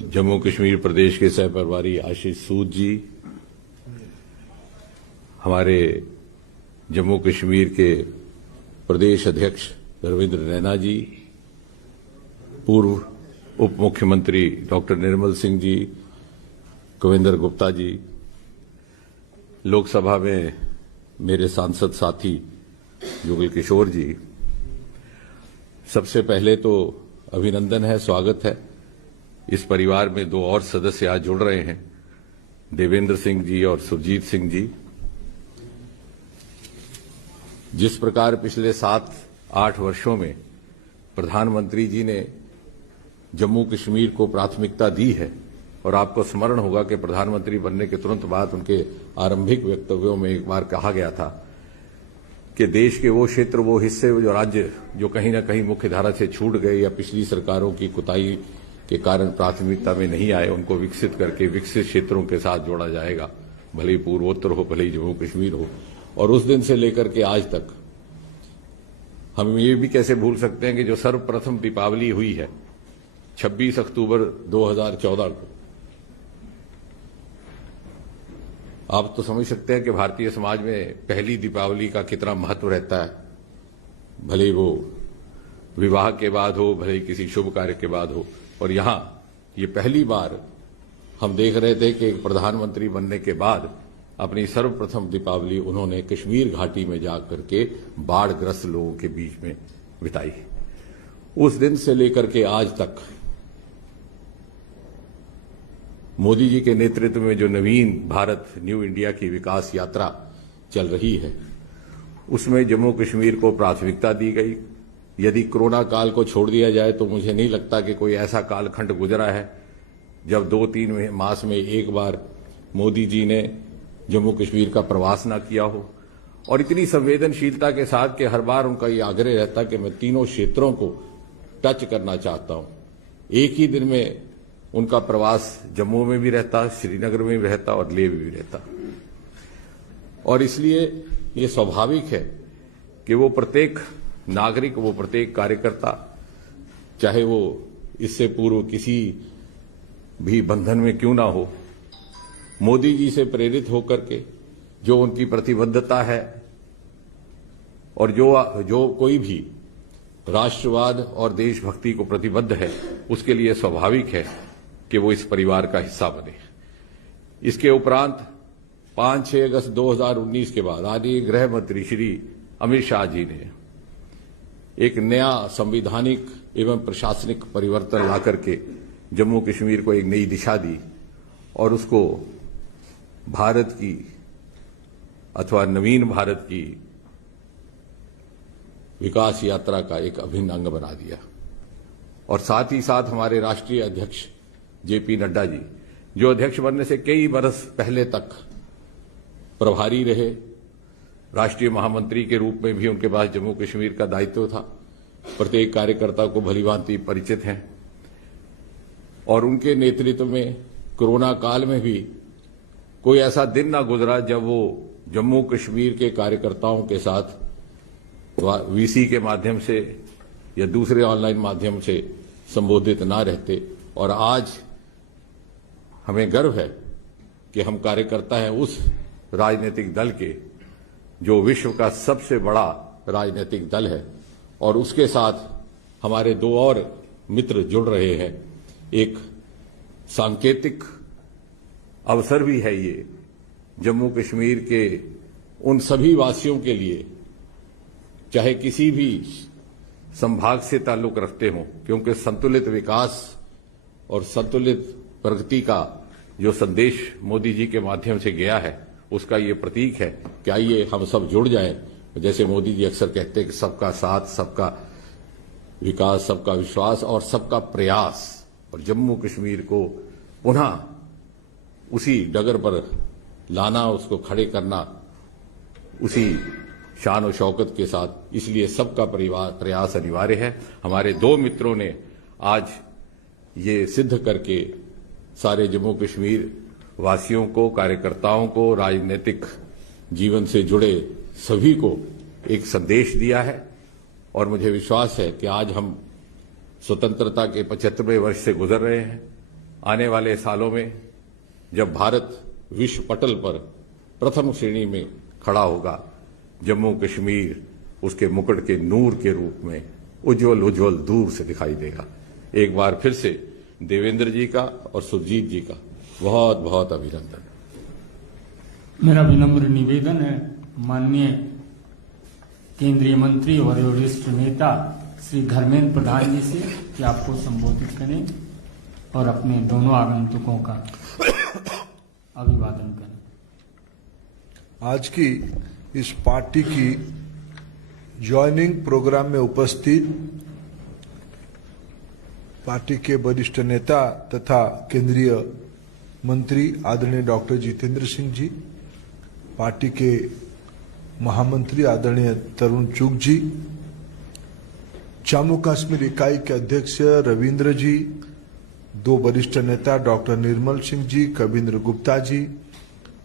जम्मू कश्मीर प्रदेश के सह प्रभारी आशीष सूद जी, हमारे जम्मू कश्मीर के प्रदेश अध्यक्ष रविंद्र रैना जी, पूर्व उप मुख्यमंत्री डॉक्टर निर्मल सिंह जी, कविंदर गुप्ता जी, लोकसभा में मेरे सांसद साथी जुगल किशोर जी, सबसे पहले तो अभिनंदन है, स्वागत है। इस परिवार में दो और सदस्य आज जुड़ रहे हैं, देवेंद्र सिंह जी और सुरजीत सिंह जी। जिस प्रकार पिछले 7-8 वर्षों में प्रधानमंत्री जी ने जम्मू कश्मीर को प्राथमिकता दी है, और आपको स्मरण होगा कि प्रधानमंत्री बनने के तुरंत बाद उनके आरंभिक वक्तव्यों में एक बार कहा गया था कि देश के वो क्षेत्र, वो हिस्से, जो राज्य जो कहीं न कहीं मुख्य धारा से छूट गए या पिछली सरकारों की कुताही के कारण प्राथमिकता में नहीं आए, उनको विकसित करके विकसित क्षेत्रों के साथ जोड़ा जाएगा, भले ही पूर्वोत्तर हो, भले ही जम्मू कश्मीर हो। और उस दिन से लेकर के आज तक हम ये भी कैसे भूल सकते हैं कि जो सर्वप्रथम दीपावली हुई है 26 अक्टूबर 2014 को, आप तो समझ सकते हैं कि भारतीय समाज में पहली दीपावली का कितना महत्व रहता है, भले ही वो विवाह के बाद हो, भले ही किसी शुभ कार्य के बाद हो। और यहां ये पहली बार हम देख रहे थे कि एक प्रधानमंत्री बनने के बाद अपनी सर्वप्रथम दीपावली उन्होंने कश्मीर घाटी में जाकर के बाढ़ग्रस्त लोगों के बीच में बिताई। उस दिन से लेकर के आज तक मोदी जी के नेतृत्व में जो नवीन भारत, न्यू इंडिया की विकास यात्रा चल रही है, उसमें जम्मू कश्मीर को प्राथमिकता दी गई। यदि कोरोना काल को छोड़ दिया जाए तो मुझे नहीं लगता कि कोई ऐसा कालखंड गुजरा है जब 2-3 मास में एक बार मोदी जी ने जम्मू कश्मीर का प्रवास न किया हो, और इतनी संवेदनशीलता के साथ कि हर बार उनका ये आग्रह रहता कि मैं तीनों क्षेत्रों को टच करना चाहता हूं। एक ही दिन में उनका प्रवास जम्मू में भी रहता, श्रीनगर में भी रहता और लेह में भी रहता। और इसलिए ये स्वाभाविक है कि वो प्रत्येक नागरिक, वो प्रत्येक कार्यकर्ता, चाहे वो इससे पूर्व किसी भी बंधन में क्यों ना हो, मोदी जी से प्रेरित होकर के जो उनकी प्रतिबद्धता है, और जो कोई भी राष्ट्रवाद और देशभक्ति को प्रतिबद्ध है, उसके लिए स्वाभाविक है कि वो इस परिवार का हिस्सा बने। इसके उपरांत 5-6 अगस्त 2019 के बाद आदरणीय गृह मंत्री श्री अमित शाह जी ने एक नया संवैधानिक एवं प्रशासनिक परिवर्तन ला करके जम्मू कश्मीर को एक नई दिशा दी, और उसको भारत की अथवा नवीन भारत की विकास यात्रा का एक अभिन्न अंग बना दिया। और साथ ही साथ हमारे राष्ट्रीय अध्यक्ष जेपी नड्डा जी, जो अध्यक्ष बनने से कई बरस पहले तक प्रभारी रहे, राष्ट्रीय महामंत्री के रूप में भी उनके पास जम्मू कश्मीर का दायित्व था, प्रत्येक कार्यकर्ता को भलीभांति परिचित हैं। और उनके नेतृत्व में कोरोना काल में भी कोई ऐसा दिन ना गुजरा जब वो जम्मू कश्मीर के कार्यकर्ताओं के साथ वीसी के माध्यम से या दूसरे ऑनलाइन माध्यम से संबोधित ना रहते। और आज हमें गर्व है कि हम कार्यकर्ता हैं उस राजनीतिक दल के जो विश्व का सबसे बड़ा राजनीतिक दल है, और उसके साथ हमारे दो और मित्र जुड़ रहे हैं। एक सांकेतिक अवसर भी है ये जम्मू कश्मीर के उन सभी वासियों के लिए, चाहे किसी भी संभाग से ताल्लुक रखते हों, क्योंकि संतुलित विकास और संतुलित प्रगति का जो संदेश मोदी जी के माध्यम से गया है, उसका ये प्रतीक है कि आइए हम सब जुड़ जाएं। जैसे मोदी जी अक्सर कहते हैं कि सबका साथ, सबका विकास, सबका विश्वास और सबका प्रयास, और जम्मू कश्मीर को पुनः उसी डगर पर लाना, उसको खड़े करना उसी शान और शौकत के साथ। इसलिए सबका प्रयास अनिवार्य है। हमारे दो मित्रों ने आज ये सिद्ध करके सारे जम्मू कश्मीर वासियों को, कार्यकर्ताओं को, राजनीतिक जीवन से जुड़े सभी को एक संदेश दिया है। और मुझे विश्वास है कि आज हम स्वतंत्रता के 75वें वर्ष से गुजर रहे हैं। आने वाले सालों में जब भारत विश्व पटल पर प्रथम श्रेणी में खड़ा होगा, जम्मू कश्मीर उसके मुकुट के नूर के रूप में उज्जवल उज्जवल दूर से दिखाई देगा। एक बार फिर से देवेंद्र जी का और सुरजीत जी का बहुत बहुत अभिनंदन। मेरा विनम्र निवेदन है माननीय केंद्रीय मंत्री और वरिष्ठ नेता श्री धर्मेंद्र प्रधान जी से कि आपको संबोधित करें और अपने दोनों आगंतुकों का अभिवादन करें। आज की इस पार्टी की ज्वाइनिंग प्रोग्राम में उपस्थित पार्टी के वरिष्ठ नेता तथा केंद्रीय मंत्री आदरणीय डॉक्टर जितेंद्र सिंह जी, पार्टी के महामंत्री आदरणीय तरुण चुग जी, जम्मू कश्मीर इकाई के अध्यक्ष रविंद्र जी, दो वरिष्ठ नेता डॉक्टर निर्मल सिंह जी, कविंद्र गुप्ता जी,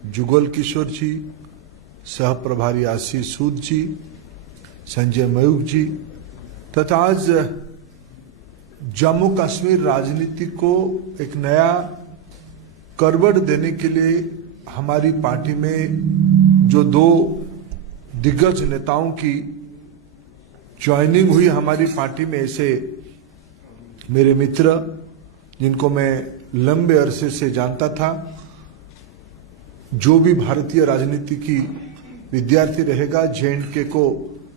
जुगल किशोर जी, सह प्रभारी आशीष सूद जी, संजय मयूख जी तथा आज जम्मू कश्मीर राजनीति को एक नया करवट देने के लिए हमारी पार्टी में जो दो दिग्गज नेताओं की ज्वाइनिंग हुई हमारी पार्टी में, ऐसे मेरे मित्र जिनको मैं लंबे अरसे से जानता था, जो भी भारतीय राजनीति की विद्यार्थी रहेगा JNK को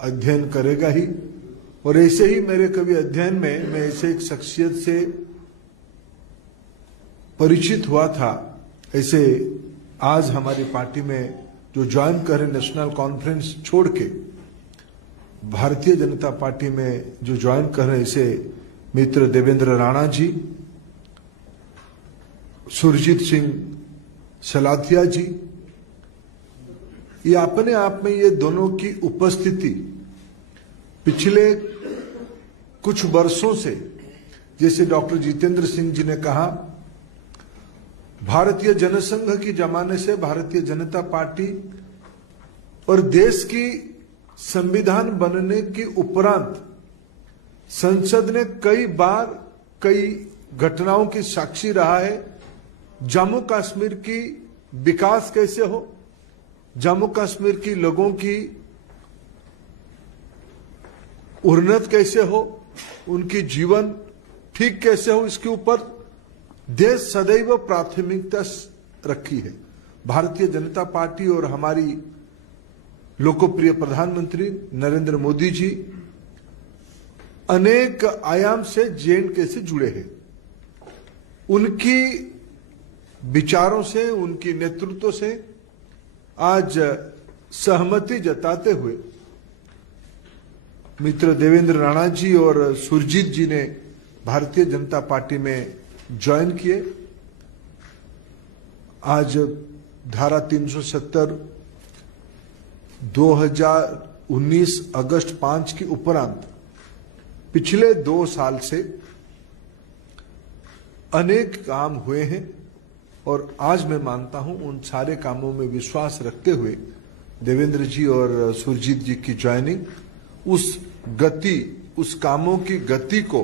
अध्ययन करेगा ही, और ऐसे ही मेरे कभी अध्ययन में मैं ऐसे एक शख्सियत से परिचित हुआ था, ऐसे आज हमारी पार्टी में जो ज्वाइन कर रहे नेशनल कॉन्फ्रेंस छोड़ के भारतीय जनता पार्टी में जो ज्वाइन कर रहे ऐसे मित्र देवेंद्र राणा जी, सुरजीत सिंह सलाथिया जी, ये अपने आप में ये दोनों की उपस्थिति पिछले कुछ वर्षों से, जैसे डॉक्टर जितेंद्र सिंह जी ने कहा, भारतीय जनसंघ की जमाने से भारतीय जनता पार्टी और देश की संविधान बनने के उपरांत संसद ने कई बार कई घटनाओं की साक्षी रहा है। जम्मू कश्मीर की विकास कैसे हो, जम्मू कश्मीर की लोगों की उन्नत कैसे हो, उनकी जीवन ठीक कैसे हो, इसके ऊपर देश सदैव प्राथमिकता रखी है। भारतीय जनता पार्टी और हमारी लोकप्रिय प्रधानमंत्री नरेंद्र मोदी जी अनेक आयाम से JNK से जुड़े हैं। उनकी विचारों से, उनकी नेतृत्व से आज सहमति जताते हुए मित्र देवेंद्र राणा जी और सुरजीत जी ने भारतीय जनता पार्टी में ज्वाइन किए। आज धारा 370 2019 अगस्त 5 के उपरांत पिछले 2 साल से अनेक काम हुए हैं और आज मैं मानता हूं उन सारे कामों में विश्वास रखते हुए देवेंद्र जी और सुरजीत जी की ज्वाइनिंग उस गति, उस कामों की गति को,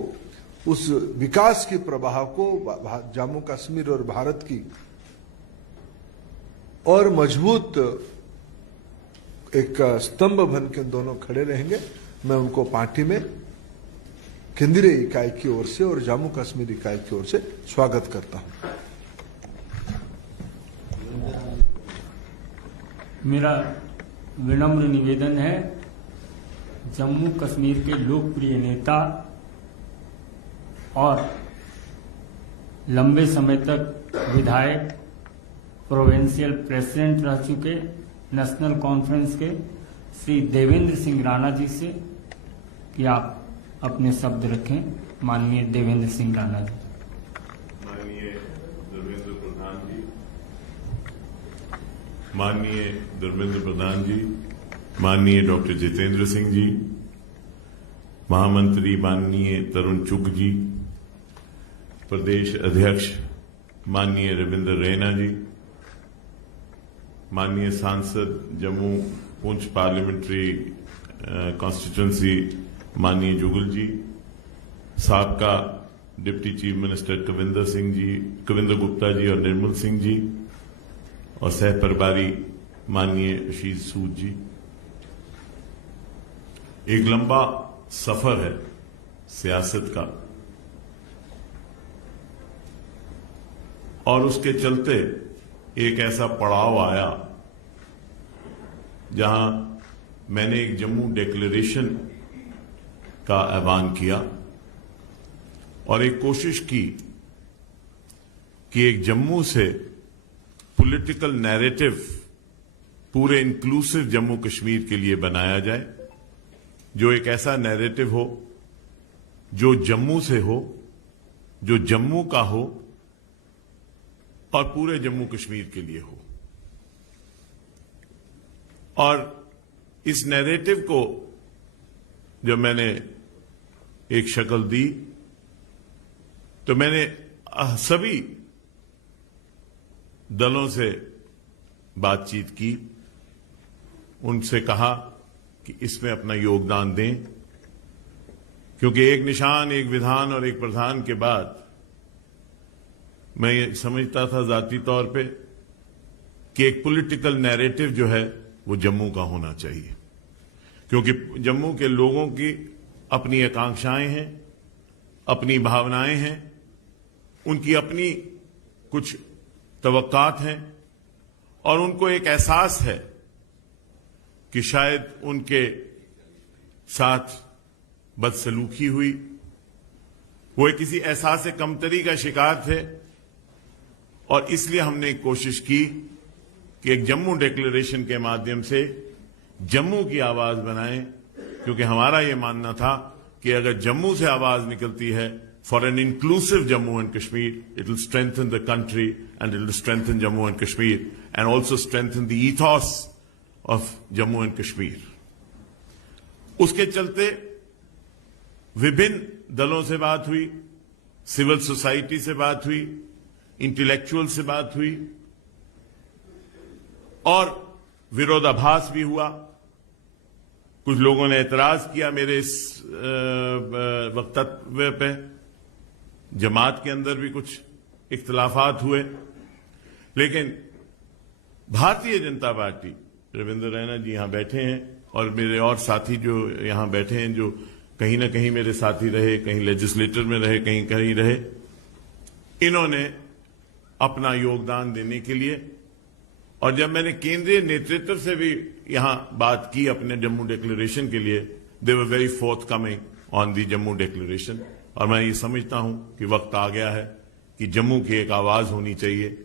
उस विकास के प्रवाह को जम्मू कश्मीर और भारत की और मजबूत एक स्तंभ बन के दोनों खड़े रहेंगे। मैं उनको पार्टी में केंद्रीय इकाई की ओर से और जम्मू कश्मीर इकाई की ओर से स्वागत करता हूं। मेरा विनम्र निवेदन है जम्मू कश्मीर के लोकप्रिय नेता और लंबे समय तक विधायक, प्रोविंशियल प्रेसिडेंट रह चुके नेशनल कॉन्फ्रेंस के श्री देवेंद्र सिंह राणा जी से कि आप अपने शब्द रखें। माननीय देवेंद्र सिंह राणा जी। माननीय धर्मेंद्र प्रधान जी, माननीय धर्मेंद्र प्रधान जी, माननीय डॉक्टर जितेंद्र सिंह जी, महामंत्री माननीय तरुण चुग जी, प्रदेश अध्यक्ष माननीय रविंद्र रैना जी, माननीय सांसद जम्मू पुंछ पार्लियामेंट्री कॉन्स्टिट्यूंसी माननीय जुगल जी, साबका deputy chief minister Kavinder Gupta ji और निर्मल सिंह जी, और सह प्रभारी माननीय आशीष सूद जी। एक लंबा सफर है सियासत का, और उसके चलते एक ऐसा पड़ाव आया जहां मैंने एक जम्मू डिक्लेरेशन का ऐलान किया और एक कोशिश की कि एक जम्मू से पॉलिटिकल नैरेटिव पूरे इंक्लूसिव जम्मू कश्मीर के लिए बनाया जाए, जो एक ऐसा नैरेटिव हो जो जम्मू से हो, जो जम्मू का हो और पूरे जम्मू कश्मीर के लिए हो। और इस नैरेटिव को जब मैंने एक शक्ल दी तो मैंने सभी दलों से बातचीत की, उनसे कहा कि इसमें अपना योगदान दें, क्योंकि एक निशान, एक विधान और एक प्रधान के बाद मैं ये समझता था जाती तौर पे कि एक पॉलिटिकल नैरेटिव जो है वो जम्मू का होना चाहिए, क्योंकि जम्मू के लोगों की अपनी आकांक्षाएं हैं, अपनी भावनाएं हैं, उनकी अपनी कुछ तवक्कात हैं, और उनको एक एहसास है कि शायद उनके साथ बदसलूकी हुई, वो किसी एहसास कमतरी का शिकार थे। और इसलिए हमने एक कोशिश की कि एक जम्मू डिक्लेरेशन के माध्यम से जम्मू की आवाज बनाएं, क्योंकि हमारा यह मानना था कि अगर जम्मू से आवाज निकलती है for an inclusive Jammu and Kashmir, it will strengthen the country and it will strengthen Jammu and Kashmir and also strengthen the ईथॉस of Jammu and Kashmir. उसके चलते विभिन्न दलों से बात हुई, सिविल सोसाइटी से बात हुई, इंटेलेक्चुअल से बात हुई, और विरोधाभास भी हुआ। कुछ लोगों ने एतराज किया मेरे इस वक्तव्य पे, जमात के अंदर भी कुछ इख्तिलाफात हुए, लेकिन भारतीय जनता पार्टी, रविंद्र रैना जी यहां बैठे हैं और मेरे और साथी जो यहां बैठे हैं, जो कहीं ना कहीं मेरे साथी रहे, कहीं लेजिस्लेटर में रहे, कहीं कहीं रहे, इन्होंने अपना योगदान देने के लिए, और जब मैंने केंद्रीय नेतृत्व से भी यहां बात की अपने जम्मू डिक्लेरेशन के लिए, they were very forthcoming on the Jammu declaration. और मैं ये समझता हूं कि वक्त आ गया है कि जम्मू की एक आवाज होनी चाहिए।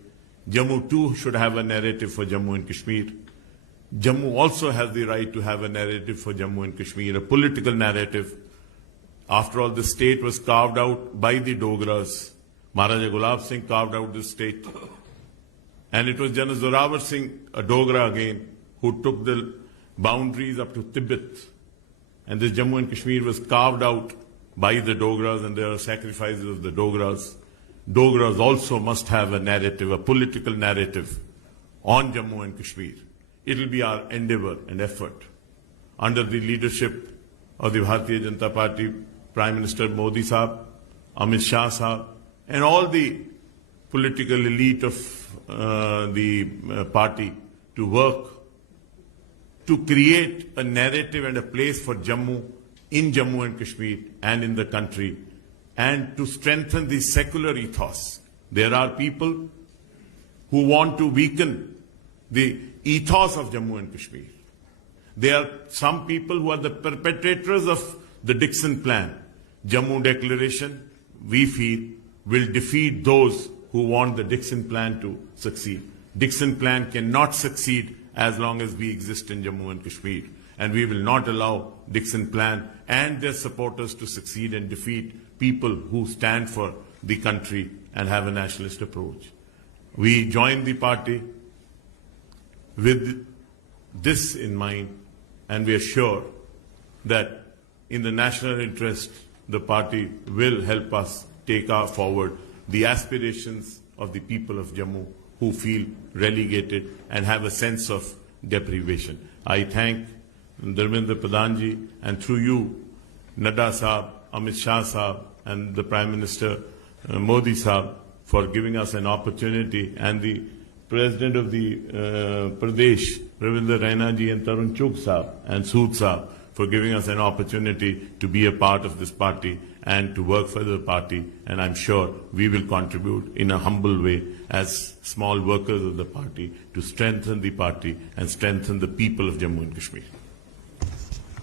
Jammu too should have a narrative for Jammu and Kashmir. Jammu also has the right to have a narrative for Jammu and Kashmir, a political narrative. After all, the state was carved out by the Dogras. Maharaja Gulab Singh carved out the state. And it was General Zorawar Singh, a Dogra again, who took the boundaries up to Tibet. And this Jammu and Kashmir was carved out by the Dogras, and there are sacrifices of the Dogras. Dogras also must have a narrative, a political narrative on Jammu and Kashmir. It will be our endeavor and effort under the leadership of the Bharatiya Janata Party, Prime Minister Modi Sahab, Amit Shah Sahab, and all the political elite of the party to work to create a narrative and a place for Jammu in Jammu and Kashmir and in the country, and to strengthen the secular ethos. There are people who want to weaken the ethos of Jammu and Kashmir. There are some people who are the perpetrators of the Dixon Plan. Jammu Declaration, we feel, will defeat those who want the Dixon Plan to succeed. Dixon Plan cannot succeed as long as we exist in Jammu and Kashmir. And we will not allow Dixon Plan and their supporters to succeed and defeat people who stand for the country and have a nationalist approach. We joined the party with this in mind, and we are sure that in the national interest, the party will help us take forward the aspirations of the people of Jammu who feel relegated and have a sense of deprivation. I thank Dharmendra Pradhan ji, and through you, Nadda Sahab, Amit Shah Sahab, and the Prime Minister Modi Saab for giving us an opportunity, and the President of the Pradesh, Ravinder Raina ji, and Tarun Chugh Saab and Sood Saab for giving us an opportunity to be a part of this party and to work for the party. And I'm sure we will contribute in a humble way as small workers of the party to strengthen the party and strengthen the people of Jammu and Kashmir.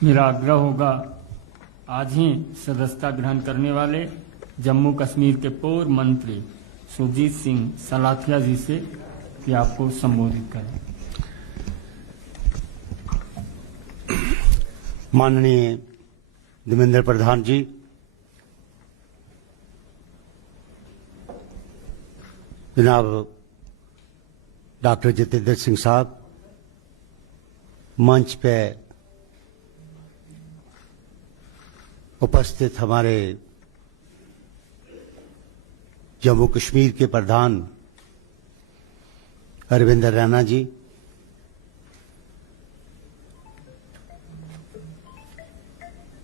मेरा आग्रह होगा आज ही सदस्यता ग्रहण करने वाले जम्मू कश्मीर के पूर्व मंत्री सुरजीत सिंह सलाथिया जी से कि आपको संबोधित करें। माननीय धर्मेंद्र प्रधान जी, जनाब डॉक्टर जितेंद्र सिंह साहब, मंच पे उपस्थित हमारे जम्मू कश्मीर के प्रधान रविंद्र रैना जी,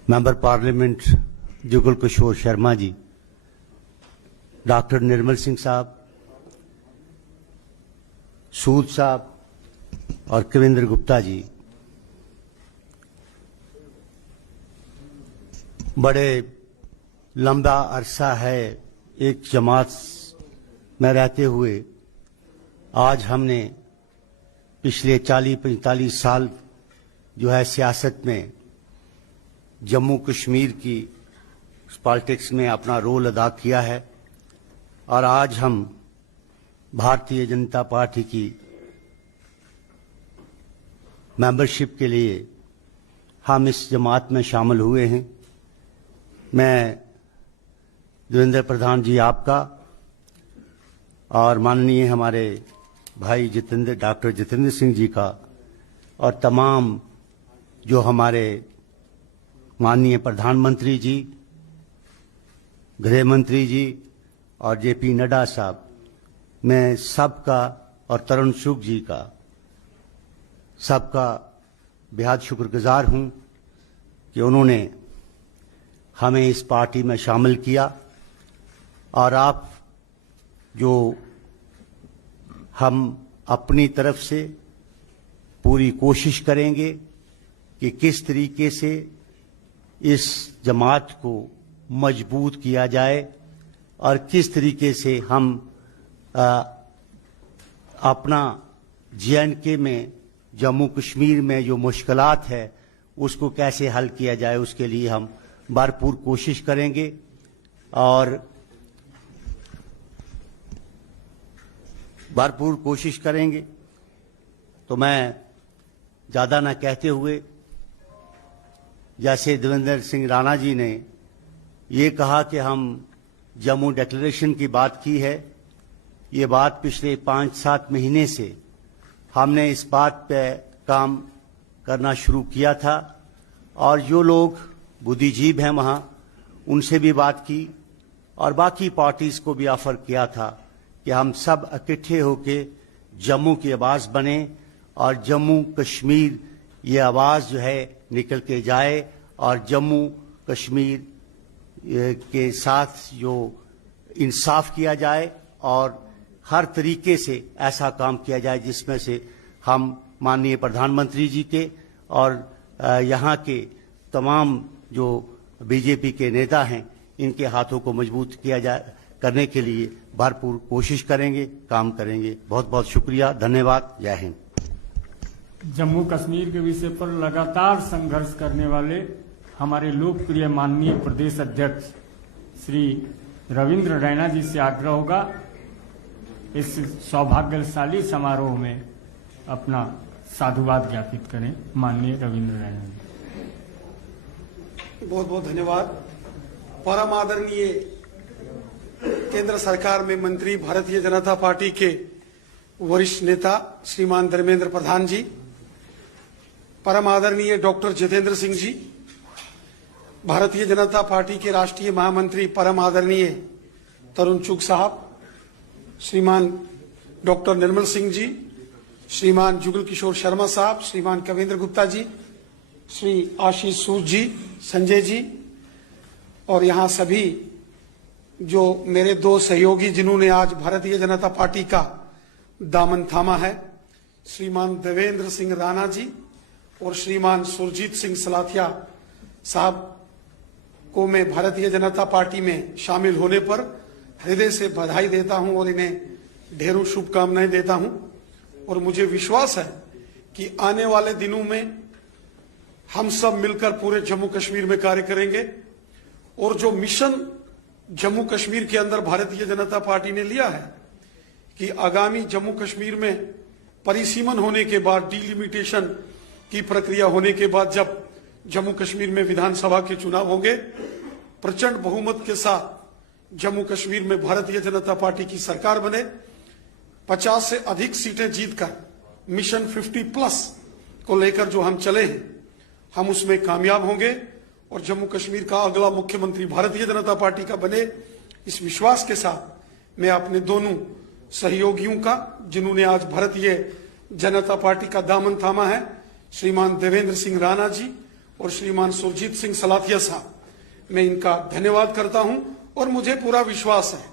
member parliament Jugal Kishore Sharma ji, doctor Nirmal Singh साहब, सूद साहब और कविंद्र गुप्ता जी, बड़े लंबा अरसा है एक जमात में रहते हुए आज हमने पिछले 40-45 साल जो है सियासत में जम्मू कश्मीर की पॉलिटिक्स में अपना रोल अदा किया है, और आज हम भारतीय जनता पार्टी की मेंबरशिप के लिए हम इस जमात में शामिल हुए हैं। मैं देवेंद्र प्रधान जी आपका और माननीय हमारे भाई डॉक्टर जितेंद्र सिंह जी का और तमाम जो हमारे माननीय प्रधानमंत्री जी, गृह मंत्री जी और जेपी नड्डा साहब, मैं सबका और तरुण चुग जी का सबका बेहद शुक्रगुजार हूं कि उन्होंने हमें इस पार्टी में शामिल किया, और आप जो हम अपनी तरफ से पूरी कोशिश करेंगे कि किस तरीके से इस जमात को मजबूत किया जाए और किस तरीके से हम अपना जे.एंड.के में जम्मू कश्मीर में जो मुश्किलात है उसको कैसे हल किया जाए, उसके लिए हम भरपूर कोशिश करेंगे। और भरपूर कोशिश करेंगे तो मैं ज़्यादा न कहते हुए, जैसे देवेंद्र सिंह राणा जी ने ये कहा कि हम जम्मू डिक्लेरेशन की बात की है, ये बात पिछले 5-7 महीने से हमने इस बात पे काम करना शुरू किया था, और जो लोग बुद्धिजीव हैं वहाँ उनसे भी बात की और बाकी पार्टीज को भी ऑफर किया था कि हम सब इकट्ठे होके जम्मू की आवाज़ बने और जम्मू कश्मीर ये आवाज़ जो है निकल के जाए, और जम्मू कश्मीर के साथ जो इंसाफ किया जाए और हर तरीके से ऐसा काम किया जाए जिसमें से हम माननीय प्रधानमंत्री जी के और यहाँ के तमाम जो बीजेपी के नेता हैं इनके हाथों को मजबूत किया जाए, करने के लिए भरपूर कोशिश करेंगे, काम करेंगे। बहुत बहुत शुक्रिया, धन्यवाद, जय हिंद। जम्मू कश्मीर के विषय पर लगातार संघर्ष करने वाले हमारे लोकप्रिय माननीय प्रदेश अध्यक्ष श्री रविंद्र रैना जी से आग्रह होगा इस सौभाग्यशाली समारोह में अपना साधुवाद ज्ञापित करें। माननीय रविंद्र रैना जी। बहुत बहुत धन्यवाद। परम आदरणीय केंद्र सरकार में मंत्री, भारतीय जनता पार्टी के वरिष्ठ नेता श्रीमान धर्मेंद्र प्रधान जी, परम आदरणीय डॉक्टर जितेंद्र सिंह जी, भारतीय जनता पार्टी के राष्ट्रीय महामंत्री परम आदरणीय तरुण चुग साहब, श्रीमान डॉक्टर निर्मल सिंह जी, श्रीमान जुगल किशोर शर्मा साहब, श्रीमान कविंद्र गुप्ता जी, श्री आशीष सूद जी, संजय जी, और यहाँ सभी जो मेरे दो सहयोगी जिन्होंने आज भारतीय जनता पार्टी का दामन थामा है, श्रीमान देवेंद्र सिंह राणा जी और श्रीमान सुरजीत सिंह सलाथिया साहब को मैं भारतीय जनता पार्टी में शामिल होने पर हृदय से बधाई देता हूं और इन्हें ढेरों शुभकामनाएं देता हूं। और मुझे विश्वास है कि आने वाले दिनों में हम सब मिलकर पूरे जम्मू कश्मीर में कार्य करेंगे और जो मिशन जम्मू कश्मीर के अंदर भारतीय जनता पार्टी ने लिया है कि आगामी जम्मू कश्मीर में परिसीमन होने के बाद, डिलिमिटेशन की प्रक्रिया होने के बाद, जब जम्मू कश्मीर में विधानसभा के चुनाव होंगे, प्रचंड बहुमत के साथ जम्मू कश्मीर में भारतीय जनता पार्टी की सरकार बने, 50 से अधिक सीटें जीतकर मिशन 50+ को लेकर जो हम चले हैं, हम उसमें कामयाब होंगे और जम्मू कश्मीर का अगला मुख्यमंत्री भारतीय जनता पार्टी का बने। इस विश्वास के साथ मैं अपने दोनों सहयोगियों का, जिन्होंने आज भारतीय जनता पार्टी का दामन थामा है, श्रीमान देवेंद्र सिंह राणा जी और श्रीमान सुरजीत सिंह सलाथिया साहब, मैं इनका धन्यवाद करता हूं और मुझे पूरा विश्वास है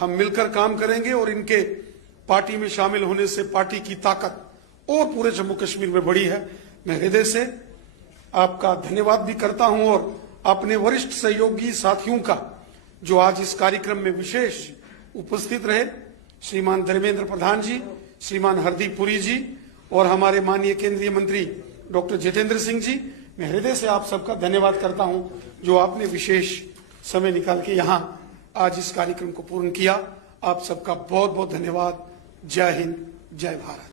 हम मिलकर काम करेंगे और इनके पार्टी में शामिल होने से पार्टी की ताकत और पूरे जम्मू कश्मीर में बढ़ी है। मैं हृदय से आपका धन्यवाद भी करता हूं और अपने वरिष्ठ सहयोगी साथियों का जो आज इस कार्यक्रम में विशेष उपस्थित रहे, श्रीमान धर्मेंद्र प्रधान जी, श्रीमान हरदीप पुरी जी और हमारे माननीय केंद्रीय मंत्री डॉक्टर जितेंद्र सिंह जी, मैं हृदय से आप सबका धन्यवाद करता हूं जो आपने विशेष समय निकाल के यहां आज इस कार्यक्रम को पूर्ण किया। आप सबका बहुत बहुत धन्यवाद। जय हिंद, जय भारत।